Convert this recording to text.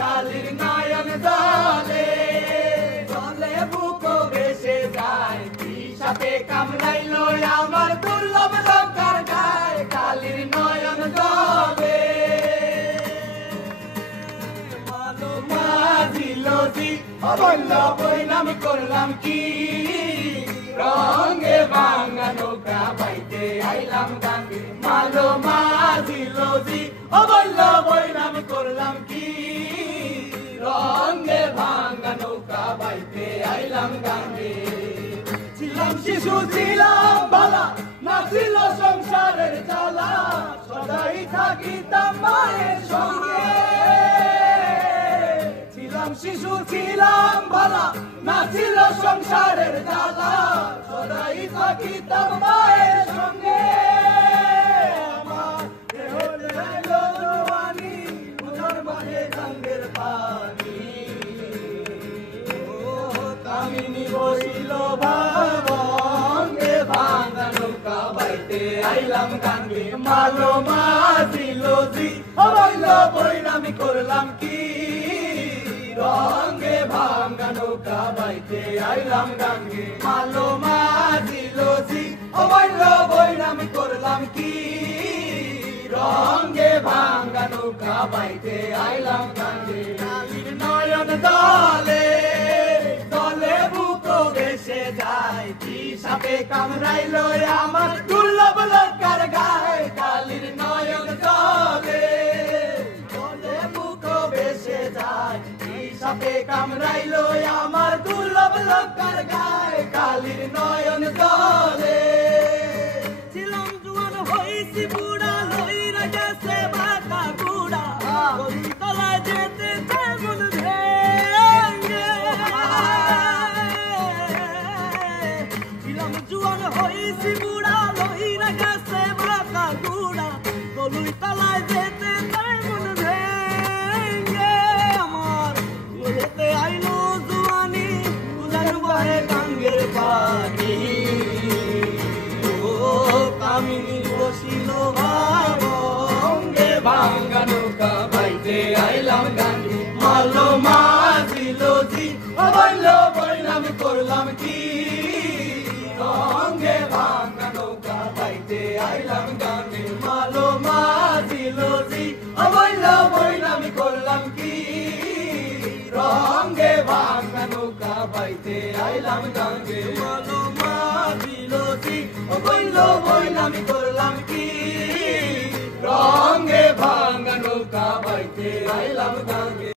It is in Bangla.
কালির নয়ন জলে জলে বুক ভেসে যায় সাপে কামড়াইলো আমার দুর্লভ লঙ্কার গায়ে কালির নয়ন জলে মালো মাঝিলো জি অবল্ল বইনাম করলাম কি রঙে ভাঙা নৌকা বাইতে আইলাম গাঙ্গে মালো মাঝিলো জি অবল্ল বইনাম করলাম কি রঙে ভাঙা নৌকা বাইতে আইলাম গাঙ্গে ছিলাম শিশু ছিলাম বালা না ছিল সংসারের জ্বালা সদাই থাকিতাম মায়ের সঙ্গে ছিলাম শিশু ছিলাম বালা না ছিল সংসারের জ্বালা সদাই থাকিতাম মায়ের সঙ্গে আমার দেহতে এলো জওয়ানি উজার বাহে গাঙ্গের পানি কামিনী বসিল ভাবঙ্গে ভাঙা নৌকা বাইতে আইলাম গাঙ্গে মালো মাঝিল জি অবৈল বৈরামি করলাম কি রঙে ভাঙা নৌকা বাইতে আইলাম গাঙ্গে মালো মাঝিল জি অবৈল বৈরামি করলাম কি রঙে ভাঙা নৌকা বাইতে আইলাম গাঙ্গে কালির নয়ন দলে দলে বুক ভেসে যায় কি সাপে কামড়াইলো আমার দুর্লভ লঙ্কার গায়ে কালির নয়ন দলে দলে বুক ভেসে যায় কি সাপে কামড়াইলো আমার দুর্লভ লঙ্কার গায়ে কালির নয়ন দলে ছিলাম জোয়ান হইছি বুড়া লইরা গেছে বাঁকা বুড়া তলায় যেতে মন ভেঙে ছিলাম জোয়ান হইছি বুড়া লইরা গেছে বাঁকা বুড়া গলুই তলায় যেতে মন ভেঙে আমার যেতে আইলো জোয়ানি উজান বাহে গাঙ্গের পানি কামিনী বসিল ভাবঙ্গে ভাঙা নৌকা বাইতে আইলাম গাঙ্গে মালো মাঝিল জি অবৈল বৈরাম করলাম কি রঙে ভাঙা নৌকা বাইতে আইলাম গাঙ্গে মালো মাঝিল জি অবৈল বৈরাম করলাম কি রঙে ভাঙা নৌকা বাইতে আইলাম গাঙ্গে মালো মাঝিল জি অবৈল বৈরাম করলাম কি রঙে ভাঙা নৌকা বাইতে আইলাম গাঙ্গে।